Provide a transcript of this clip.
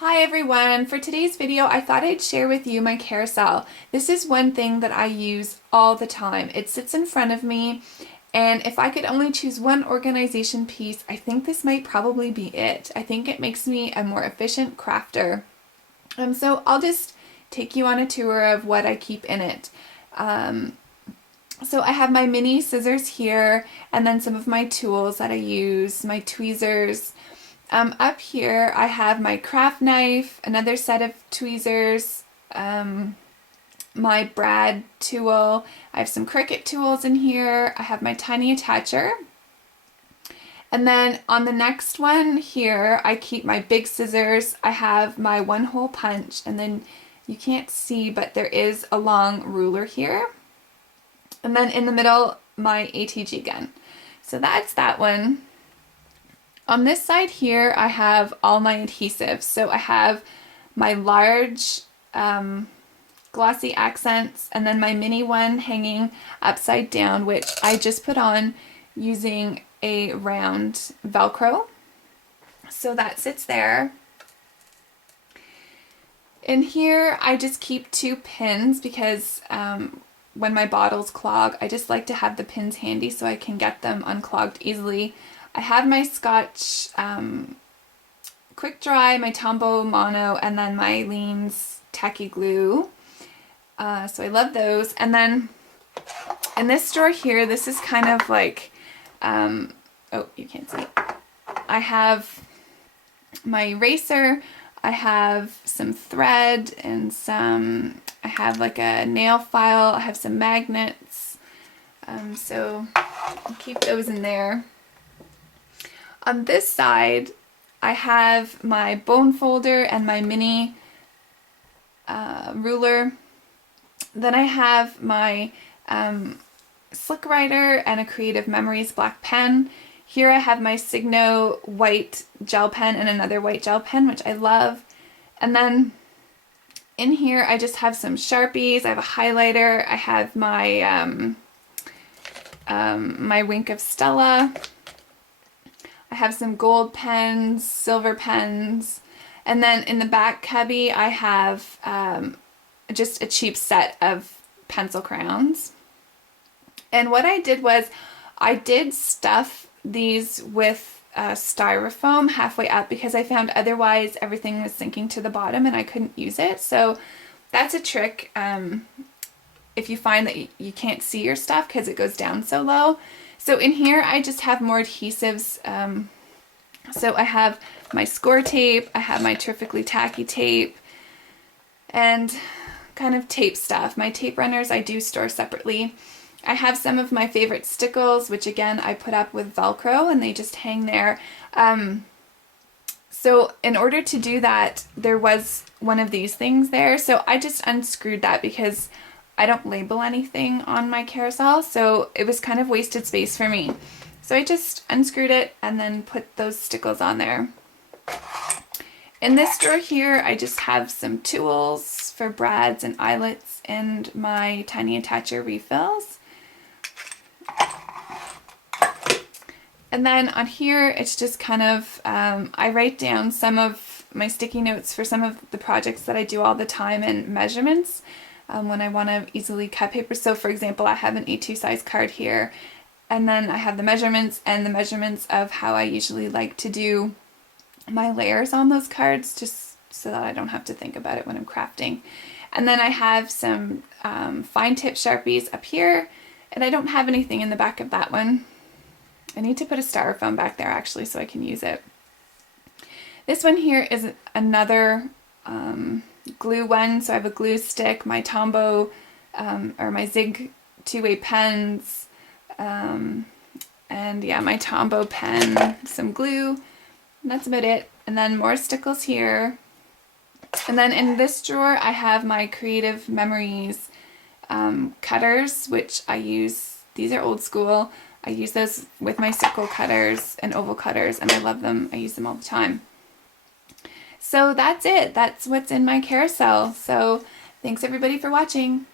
Hi everyone! For today's video, I thought I'd share with you my carousel. This is one thing that I use all the time. It sits in front of me, and if I could only choose one organization piece, I think this might probably be it. I think it makes me a more efficient crafter. So I'll just take you on a tour of what I keep in it. So I have my mini scissors here, and then some of my tools that I use, my tweezers. Up here I have my craft knife, another set of tweezers, my brad tool. I have some Cricut tools in here. I have my tiny attacher. And then on the next one here, I keep my big scissors. I have my one-hole punch, and then you can't see, but there is a long ruler here. And then in the middle, my ATG gun. So that's that one. On this side here, I have all my adhesives. So I have my large glossy accents, and then my mini one hanging upside down, which I just put on using a round Velcro. So that sits there. In here, I just keep 2 pins because when my bottles clog, I just like to have the pins handy so I can get them unclogged easily. I have my Scotch Quick Dry, my Tombow Mono, and then my Lean's Tacky Glue. So I love those. And then in this drawer here, this is kind of like, oh, you can't see. I have my eraser, I have some thread and I have like a nail file, I have some magnets. So I'll keep those in there. On this side, I have my bone folder and my mini ruler. Then I have my Slick Writer and a Creative Memories black pen. Here I have my Signo white gel pen and another white gel pen, which I love. And then in here I just have some Sharpies, I have a highlighter, I have my my Wink of Stella. I have some gold pens, silver pens, and then in the back cubby I have just a cheap set of pencil crayons. And what I did was I did stuff these with styrofoam halfway up because I found otherwise everything was sinking to the bottom and I couldn't use it. So that's a trick if you find that you can't see your stuff because it goes down so low. So in here I just have more adhesives. So I have my score tape, I have my Terrifically Tacky tape, and kind of tape stuff. My tape runners I do store separately. I have some of my favorite stickles, which again I put up with Velcro and they just hang there. So in order to do that, there was one of these things there. So I just unscrewed that because I don't label anything on my carousel, so it was kind of wasted space for me. So I just unscrewed it and then put those stickles on there. In this drawer here, I just have some tools for brads and eyelets and my tiny attacher refills. And then on here, it's just kind of, I write down some of my sticky notes for some of the projects that I do all the time and measurements. When I want to easily cut paper. So for example, I have an A2 size card here, and then I have the measurements and the measurements of how I usually like to do my layers on those cards, just so that I don't have to think about it when I'm crafting. And then I have some fine tip Sharpies up here, and I don't have anything in the back of that one. I need to put a styrofoam back there actually so I can use it. This one here is another glue one, so I have a glue stick, my Tombow or my Zig 2-way pens, and yeah, my Tombow pen, some glue, and that's about it. And then more stickles here. And then in this drawer I have my Creative Memories cutters, which I use. These are old school. I use those with my circle cutters and oval cutters, and I love them. I use them all the time. So that's it. That's what's in my carousel. So thanks everybody for watching.